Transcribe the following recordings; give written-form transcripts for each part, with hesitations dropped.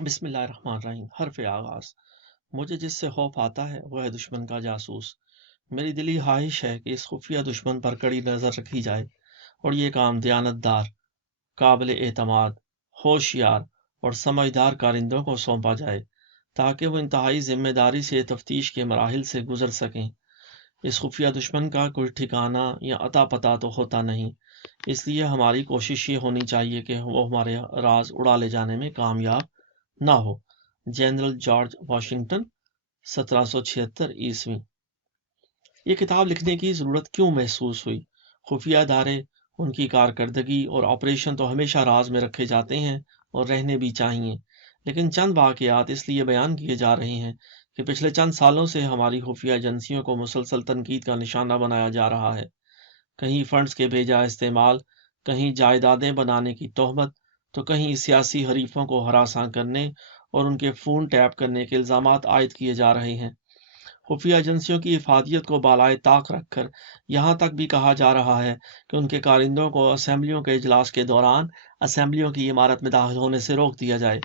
بسم اللہ الرحمن الرحیم۔ حرف آغاز۔ مجھے جس سے خوف آتا ہے وہ ہے دشمن کا جاسوس۔ میری دلی خواہش ہے کہ اس خفیہ دشمن پر کڑی نظر رکھی جائے اور یہ کام دیانتدار، قابل اعتماد، ہوشیار اور سمجھدار کارندوں کو سونپا جائے تاکہ وہ انتہائی ذمہ داری سے تفتیش کے مراحل سے گزر سکیں۔ اس خفیہ دشمن کا کوئی ٹھکانہ یا اتا پتہ تو ہوتا نہیں، اس لیے ہماری کوشش یہ ہونی چاہیے کہ وہ ہمارے راز اڑا لے جانے میں کامیاب نہ ہو۔ جنرل جارج واشنگٹن، 1776 ء۔ یہ کتاب لکھنے کی ضرورت کیوں محسوس ہوئی؟ خفیہ ادارے، ان کی کارکردگی اور آپریشن تو ہمیشہ راز میں رکھے جاتے ہیں اور رہنے بھی چاہیے، لیکن چند واقعات اس لیے بیان کیے جا رہے ہیں کہ پچھلے چند سالوں سے ہماری خفیہ ایجنسیوں کو مسلسل تنقید کا نشانہ بنایا جا رہا ہے۔ کہیں فنڈز کے بھیجا استعمال، کہیں جائیدادیں بنانے کی تہمت، تو کہیں سیاسی حریفوں کو ہراساں کرنے اور ان کے فون ٹیپ کرنے کے الزامات عائد کیے جا رہے ہیں۔ خفیہ ایجنسیوں کی افادیت کو بالائے طاق رکھ کر یہاں تک بھی کہا جا رہا ہے کہ ان کے کارندوں کو اسمبلیوں کے اجلاس کے دوران اسمبلیوں کی عمارت میں داخل ہونے سے روک دیا جائے۔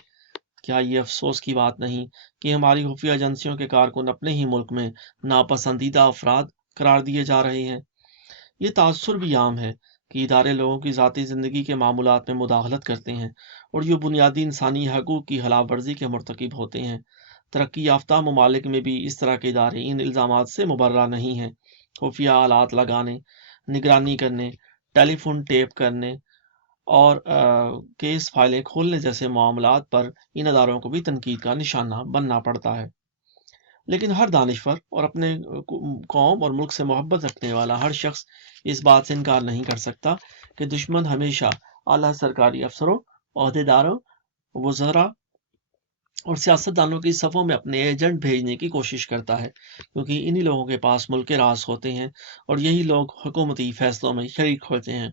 کیا یہ افسوس کی بات نہیں کہ ہماری خفیہ ایجنسیوں کے کارکن اپنے ہی ملک میں ناپسندیدہ افراد قرار دیے جا رہے ہیں؟ یہ تاثر بھی عام ہے کہ ادارے لوگوں کی ذاتی زندگی کے معاملات میں مداخلت کرتے ہیں اور یہ بنیادی انسانی حقوق کی خلاف ورزی کے مرتکب ہوتے ہیں۔ ترقی یافتہ ممالک میں بھی اس طرح کے ادارے ان الزامات سے مبرہ نہیں ہیں۔ خفیہ آلات لگانے، نگرانی کرنے، ٹیلی فون ٹیپ کرنے اور کیس فائلیں کھولنے جیسے معاملات پر ان اداروں کو بھی تنقید کا نشانہ بننا پڑتا ہے۔ لیکن ہر دانشور اور اپنے قوم اور ملک سے محبت رکھنے والا ہر شخص اس بات سے انکار نہیں کر سکتا کہ دشمن ہمیشہ اعلیٰ سرکاری افسروں، عہدیداروں، وزراء اور سیاستدانوں کی صفوں میں اپنے ایجنٹ بھیجنے کی کوشش کرتا ہے، کیونکہ انہی لوگوں کے پاس ملک کے راز ہوتے ہیں اور یہی لوگ حکومتی فیصلوں میں شریک ہوتے ہیں۔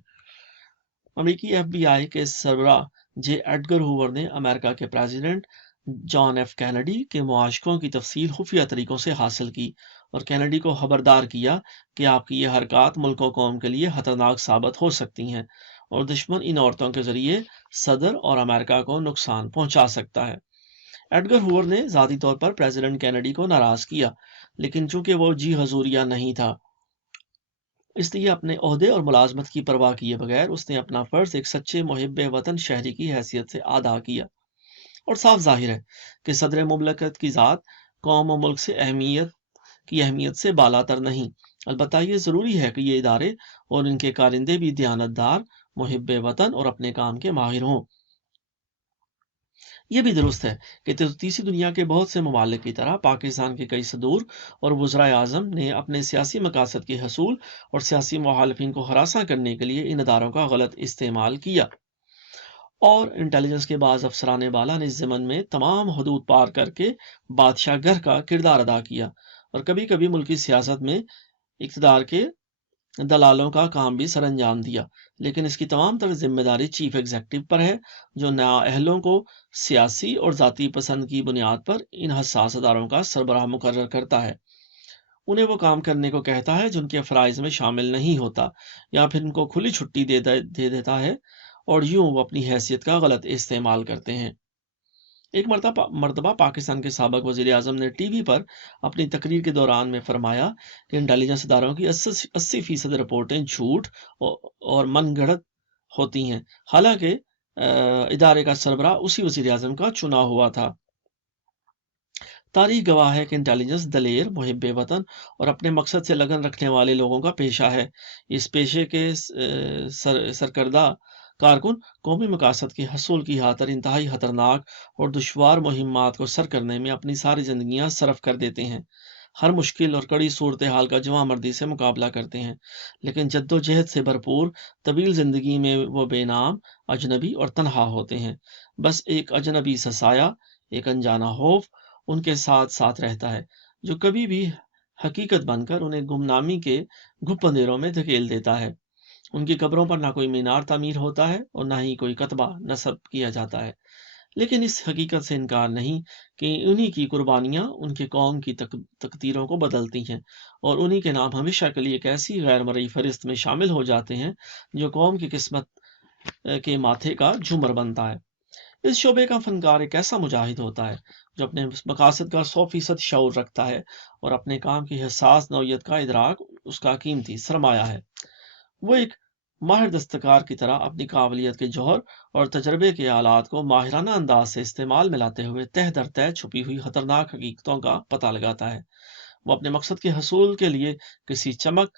امریکی ایف بی آئی کے سربراہ جے ایڈگر ہوور نے امریکہ کے پریزیڈنٹ جان ایف کینیڈی کے معاشقوں کی تفصیل خفیہ طریقوں سے حاصل کی اور کینیڈی کو خبردار کیا کہ آپ کی یہ حرکات ملک و قوم کے لیے خطرناک ثابت ہو سکتی ہیں اور دشمن ان عورتوں کے ذریعے صدر اور امریکہ کو نقصان پہنچا سکتا ہے۔ ایڈگر ہوور نے ذاتی طور پر پریزیڈنٹ کینیڈی کو ناراض کیا، لیکن چونکہ وہ جی حضوریہ نہیں تھا، اس لیے اپنے عہدے اور ملازمت کی پرواہ کیے بغیر اس نے اپنا فرض ایک سچے محب وطن شہری کی حیثیت سے ادا کیا۔ اور صاف ظاہر ہے کہ صدر مملکت کی ذات قوم و ملک سے اہمیت سے بالاتر نہیں، البتہ یہ ضروری ہے کہ یہ ادارے اور ان کے کارندے بھی دیانتدار، محب وطن اور اپنے کام کے ماہر ہوں۔ یہ بھی درست ہے کہ تیسری دنیا کے بہت سے ممالک کی طرح پاکستان کے کئی صدور اور وزرائے اعظم نے اپنے سیاسی مقاصد کے حصول اور سیاسی مخالفین کو ہراساں کرنے کے لیے ان اداروں کا غلط استعمال کیا، اور انٹیلیجنس کے بعض افسران بالا نے اس ضمن میں تمام حدود پار کر کے بادشاہ گھر کا کردار ادا کیا اور کبھی کبھی ملکی سیاست میں اقتدار کے دلالوں کا کام بھی سر انجام دیا، لیکن اس کی تمام تر ذمہ داری چیف ایگزیکٹو پر ہے، جو نااہلوں کو سیاسی اور ذاتی پسند کی بنیاد پر ان حساس اداروں کا سربراہ مقرر کرتا ہے، انہیں وہ کام کرنے کو کہتا ہے جو ان کے فرائض میں شامل نہیں ہوتا، یا پھر ان کو کھلی چھٹی دے دیتا ہے، اور یوں وہ اپنی حیثیت کا غلط استعمال کرتے ہیں۔ ایک مرتبہ پاکستان کے سابق وزیر اعظم نے ٹی وی پر اپنی تقریر کے دوران میں فرمایا کہ انٹیلیجنس اداروں کی 80% رپورٹیں جھوٹ اور من گھڑت ہوتی ہیں، حالانکہ ادارے کا سربراہ اسی وزیر اعظم کا چنا ہوا تھا۔ تاریخ گواہ ہے کہ انٹیلیجنس دلیر، محب وطن اور اپنے مقصد سے لگن رکھنے والے لوگوں کا پیشہ ہے۔ اس پیشے کے سرکردہ کارکن قومی مقاصد کے حصول کی خاطر انتہائی خطرناک اور دشوار مہمات کو سر کرنے میں اپنی ساری زندگیاں صرف کر دیتے ہیں، ہر مشکل اور کڑی صورتحال کا جواں مردی سے مقابلہ کرتے ہیں، لیکن جدوجہد سے بھرپور طویل زندگی میں وہ بے نام، اجنبی اور تنہا ہوتے ہیں۔ بس ایک اجنبی سا سایہ، ایک انجانا خوف ان کے ساتھ ساتھ رہتا ہے، جو کبھی بھی حقیقت بن کر انہیں گمنامی کے گھپ اندھیروں میں دھکیل دیتا ہے۔ ان کی قبروں پر نہ کوئی مینار تعمیر ہوتا ہے اور نہ ہی کوئی کتبہ نصب کیا جاتا ہے، لیکن اس حقیقت سے انکار نہیں کہ انہی کی قربانیاں ان کے قوم کی تقدیروں کو بدلتی ہیں، اور انہی کے نام ہمیشہ کے لیے ایک ایسی غیر مرئی فہرست میں شامل ہو جاتے ہیں جو قوم کی قسمت کے ماتھے کا جھومر بنتا ہے۔ اس شعبے کا فنکار ایک ایسا مجاہد ہوتا ہے جو اپنے مقاصد کا 100% شعور رکھتا ہے اور اپنے کام کی حساس نوعیت کا ادراک اس کا قیمتی سرمایہ ہے۔ وہ ایک ماہر دستکار کی طرح اپنی قابلیت کے جوہر اور تجربے کے آلات کو ماہرانہ انداز سے استعمال میں لاتے ہوئے تہ در تہ چھپی ہوئی خطرناک حقیقتوں کا پتہ لگاتا ہے۔ وہ اپنے مقصد کے حصول کے لیے کسی چمک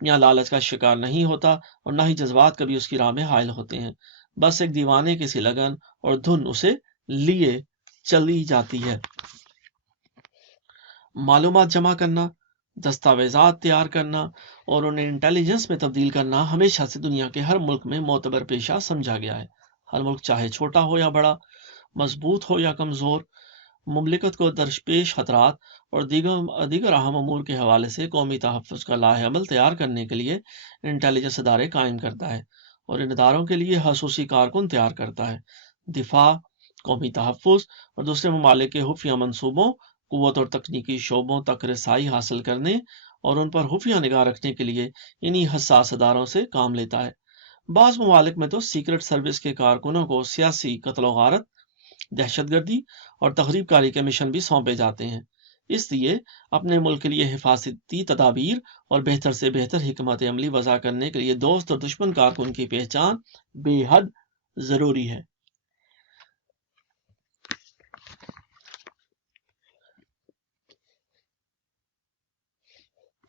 یا لالچ کا شکار نہیں ہوتا اور نہ ہی جذبات کبھی اس کی راہ میں حائل ہوتے ہیں۔ بس ایک دیوانے کی سی لگن اور دھن اسے لیے چلی جاتی ہے۔ معلومات جمع کرنا، دستاویزات تیار کرنا اور انہیں انٹیلیجنس میں تبدیل کرنا ہمیشہ سے دنیا کے ہر ملک میں معتبر پیشہ سمجھا گیا ہے۔ ہر ملک چاہے چھوٹا ہو یا بڑا، مضبوط ہو یا کمزور، مملکت کو درپیش خطرات اور دیگر اہم امور کے حوالے سے قومی تحفظ کا لائحہ عمل تیار کرنے کے لیے انٹیلیجنس ادارے قائم کرتا ہے اور ان اداروں کے لیے خصوصی کارکن تیار کرتا ہے۔ دفاع، قومی تحفظ اور دوسرے ممالک کے خفیہ منصوبوں، قوت اور تکنیکی شعبوں تک رسائی حاصل کرنے اور ان پر خفیہ نگاہ رکھنے کے لیے انہی حساس اداروں سے کام لیتا ہے۔ بعض ممالک میں تو سیکرٹ سروس کے کارکنوں کو سیاسی قتل و غارت، دہشت گردی اور تخریب کاری کے مشن بھی سونپے جاتے ہیں۔ اس لیے اپنے ملک کے لیے حفاظتی تدابیر اور بہتر سے بہتر حکمت عملی وضع کرنے کے لیے دوست اور دشمن کارکن کی پہچان بے حد ضروری ہے۔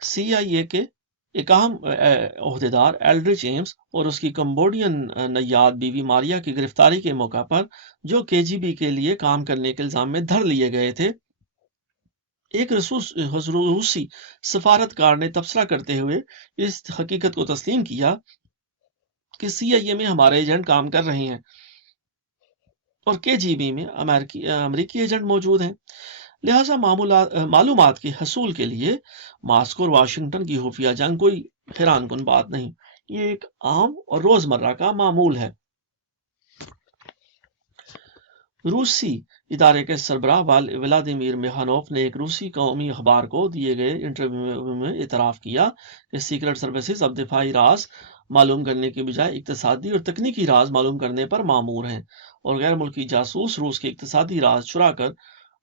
سی آئی اے کے ایک اہم عہدیدار ایلڈرچ ایمز اور اس کی کمبوڈین نیاد بیوی ماریا کی گرفتاری کے موقع پر جو KGB کے لیے کام کرنے کے الزام میں دھر لیے گئے تھے، ایک روسی سفارتکار نے تبصرہ کرتے ہوئے اس حقیقت کو تسلیم کیا کہ CIA میں ہمارے ایجنٹ کام کر رہے ہیں اور KGB میں امریکی ایجنٹ موجود ہیں۔ لہذا معلومات کے حصول کے لیے ماسکو اور واشنگٹن کی خفیہ جنگ کوئی حیران کن بات نہیں، یہ ایک عام اور روزمرہ کا معمول ہے۔ روسی ادارے کے سربراہ ولادیمیر میخانوف نے ایک روسی قومی اخبار کو دیے گئے انٹرویو میں اعتراف کیا کہ سیکرٹ سروسز اب دفاعی راز معلوم کرنے کی بجائے اقتصادی اور تکنیکی راز معلوم کرنے پر مامور ہیں، اور غیر ملکی جاسوس روس کے اقتصادی راز چرا کر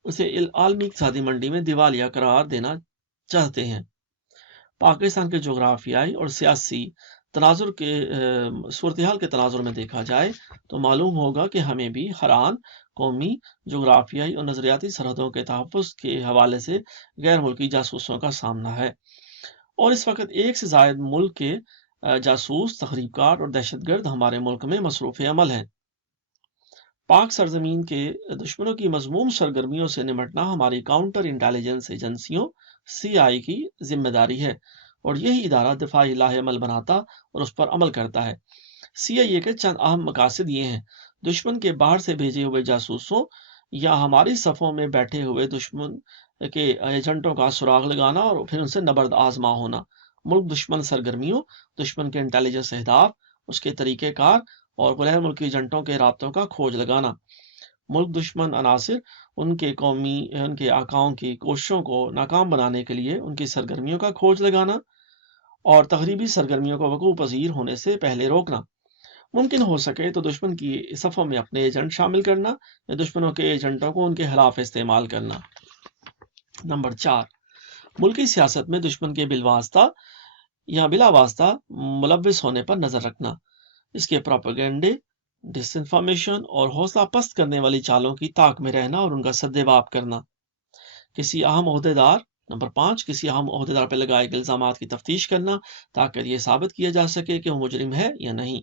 اسے عالمی اقتصادی منڈی میں دیوالیہ قرار دینا چاہتے ہیں۔ پاکستان کے جغرافیائی اور سیاسی تناظر کے صورتحال کے تناظر میں دیکھا جائے تو معلوم ہوگا کہ ہمیں بھی حیران قومی، جغرافیائی اور نظریاتی سرحدوں کے تحفظ کے حوالے سے غیر ملکی جاسوسوں کا سامنا ہے، اور اس وقت ایک سے زائد ملک کے جاسوس، تخریب کار اور دہشت گرد ہمارے ملک میں مصروف عمل ہیں۔ پاک سرزمین کے دشمنوں کی مذموم سرگرمیوں سے نمٹنا ہماری کاؤنٹر انٹیلیجنس ایجنسیوں CIA کی ذمہ داری ہے، اور یہی ادارہ دفاعی لائحہ عمل بناتا اور اس پر عمل کرتا ہے۔ CIA کے چند اہم مقاصد یہ ہیں: دشمن کے باہر سے بھیجے ہوئے جاسوسوں یا ہماری صفوں میں بیٹھے ہوئے دشمن کے ایجنٹوں کا سراغ لگانا اور پھر ان سے نبرد آزما ہونا، ملک دشمن سرگرمیوں، دشمن کے انٹیلیجنس اہداف، اس کے طریقہ کار اور غیر ملکی ایجنٹوں کے رابطوں کا کھوج لگانا، ملک دشمن عناصر ان کے آقاؤں کی کوششوں کو ناکام بنانے کے لیے ان کی سرگرمیوں کا کھوج لگانا اور تخریبی سرگرمیوں کو وقوع پذیر ہونے سے پہلے روکنا۔ ممکن ہو سکے تو دشمن کی صفوں میں اپنے ایجنٹ شامل کرنا یا دشمنوں کے ایجنٹوں کو ان کے خلاف استعمال کرنا۔ نمبر 4، ملکی سیاست میں دشمن کے بالواسطہ یا بلا واسطہ ملوث ہونے پر نظر رکھنا، اس کے پروپیگنڈے، ڈس انفارمیشن اور حوصلہ پست کرنے والی چالوں کی طاق میں رہنا اور ان کا سدباب کرنا۔ کسی اہم عہدیدار نمبر 5 کسی اہم عہدیدار پر لگائے گئے الزامات کی تفتیش کرنا تاکہ یہ ثابت کیا جا سکے کہ وہ مجرم ہے یا نہیں۔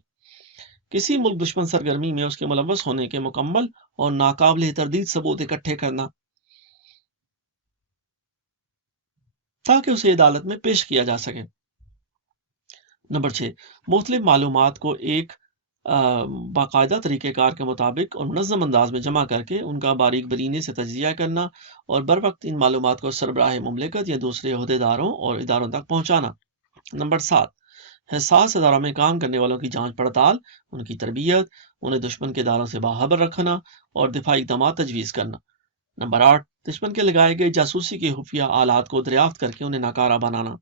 کسی ملک دشمن سرگرمی میں اس کے ملوث ہونے کے مکمل اور ناقابل تردید ثبوت اکٹھے کرنا تاکہ اسے عدالت میں پیش کیا جا سکے۔ نمبر 6، مختلف معلومات کو ایک باقاعدہ طریقہ کار کے مطابق اور منظم انداز میں جمع کر کے ان کا باریک بینی سے تجزیہ کرنا اور بروقت ان معلومات کو سربراہ مملکت یا دوسرے عہدیداروں اور اداروں تک پہنچانا۔ نمبر 7، حساس اداروں میں کام کرنے والوں کی جانچ پڑتال، ان کی تربیت، انہیں دشمن کے داروں سے باخبر رکھنا اور دفاعی اقدامات تجویز کرنا۔ نمبر 8، دشمن کے لگائے گئے جاسوسی کے خفیہ آلات کو دریافت کر کے انہیں ناکارہ بنانا۔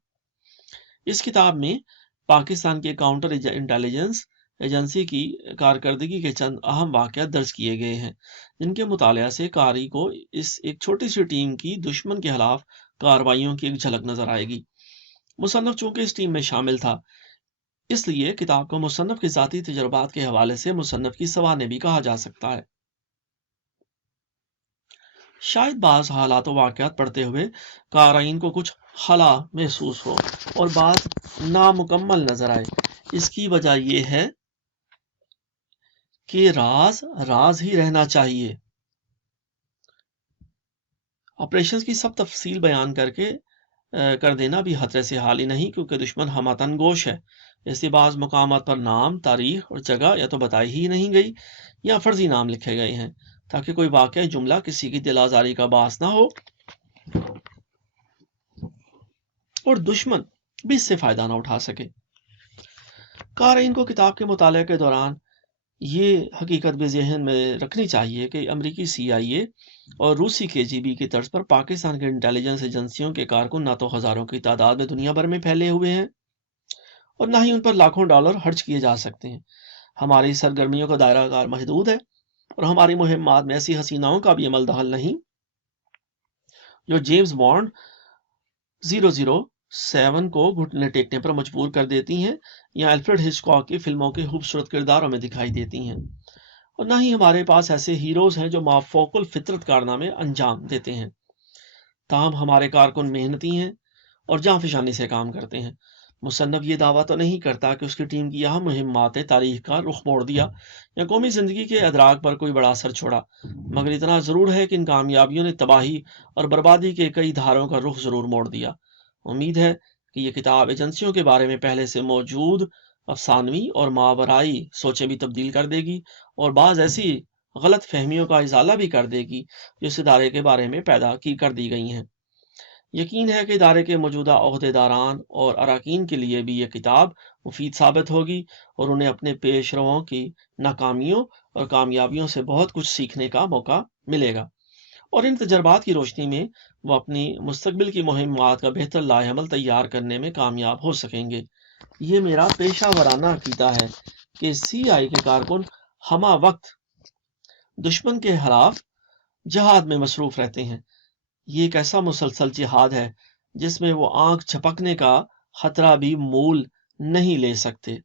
اس کتاب میں پاکستان کے کاؤنٹر انٹیلیجنس ایجنسی کی کارکردگی کے چند اہم واقعات درج کیے گئے ہیں جن کے مطالعہ سے قاری کو اس ایک چھوٹی سی ٹیم کی دشمن کے خلاف کارروائیوں کی ایک جھلک نظر آئے گی۔ مصنف چونکہ اس ٹیم میں شامل تھا، اس لیے کتاب کو مصنف کے ذاتی تجربات کے حوالے سے مصنف کی سوانح بھی کہا جا سکتا ہے۔ شاید بعض حالات و واقعات پڑھتے ہوئے قارئین کو کچھ خلا محسوس ہو اور بات نامکمل نظر آئے۔ اس کی وجہ یہ ہے کہ راز راز ہی رہنا چاہیے۔ آپریشنز کی سب تفصیل بیان کر دینا بھی خطرے سے حالی نہیں، کیونکہ دشمن ہمتن گوش ہے۔ اس لیے بعض مقامات پر نام، تاریخ اور جگہ یا تو بتائی ہی نہیں گئی یا فرضی نام لکھے گئے ہیں تاکہ کوئی واقعہ جملہ کسی کی دل آزاری کا باعث نہ ہو اور دشمن بھی اس سے فائدہ نہ اٹھا سکے۔ قارئین کو کتاب کے مطالعے کے دوران یہ حقیقت بھی ذہن میں رکھنی چاہیے کہ امریکی CIA اور روسی KGB کی طرز پر پاکستان کے انٹیلیجنس ایجنسیوں کے کارکن نہ تو ہزاروں کی تعداد میں دنیا بھر میں پھیلے ہوئے ہیں اور نہ ہی ان پر لاکھوں ڈالر خرچ کیے جا سکتے ہیں۔ ہماری سرگرمیوں کا دائرہ کار محدود ہے اور ہماری مہمات میں ایسی حسیناؤں کا بھی عمل دخل نہیں جو جیمز بانڈ 007 کو گھٹنے ٹیکنے پر مجبور کر دیتی ہیں یا الفریڈ ہچکاک کی فلموں کے خوبصورت کرداروں میں دکھائی دیتی ہیں، اور نہ ہی ہمارے پاس ایسے ہیروز ہیں جو مافوق الفطرت کارنامے انجام دیتے ہیں۔ تاہم ہمارے کارکن محنتی ہیں اور جاں فشانی سے کام کرتے ہیں۔ مصنف یہ دعویٰ تو نہیں کرتا کہ اس کی ٹیم کی اہم مہمات نے تاریخ کا رخ موڑ دیا یا قومی زندگی کے ادراک پر کوئی بڑا اثر چھوڑا، مگر اتنا ضرور ہے کہ ان کامیابیوں نے تباہی اور بربادی کے کئی دھاروں کا رخ ضرور موڑ دیا۔ امید ہے کہ یہ کتاب ایجنسیوں کے بارے میں پہلے سے موجود افسانوی اور ماورائی سوچیں بھی تبدیل کر دے گی اور بعض ایسی غلط فہمیوں کا ازالہ بھی کر دے گی جو اس ادارے کے بارے میں پیدا کر دی گئی ہیں۔ یقین ہے کہ ادارے کے موجودہ عہدیداران اور اراکین کے لیے بھی یہ کتاب مفید ثابت ہوگی اور انہیں اپنے پیش رووں کی ناکامیوں اور کامیابیوں سے بہت کچھ سیکھنے کا موقع ملے گا، اور ان تجربات کی روشنی میں وہ اپنی مستقبل کی مہمات کا بہتر لائحہ عمل تیار کرنے میں کامیاب ہو سکیں گے۔ یہ میرا پیشہ ورانہ عقیدہ ہے کہ CIA کے کارکن ہمہ وقت دشمن کے خلاف جہاد میں مصروف رہتے ہیں۔ یہ ایک ایسا مسلسل جہاد ہے جس میں وہ آنکھ جھپکنے کا خطرہ بھی مول نہیں لے سکتے۔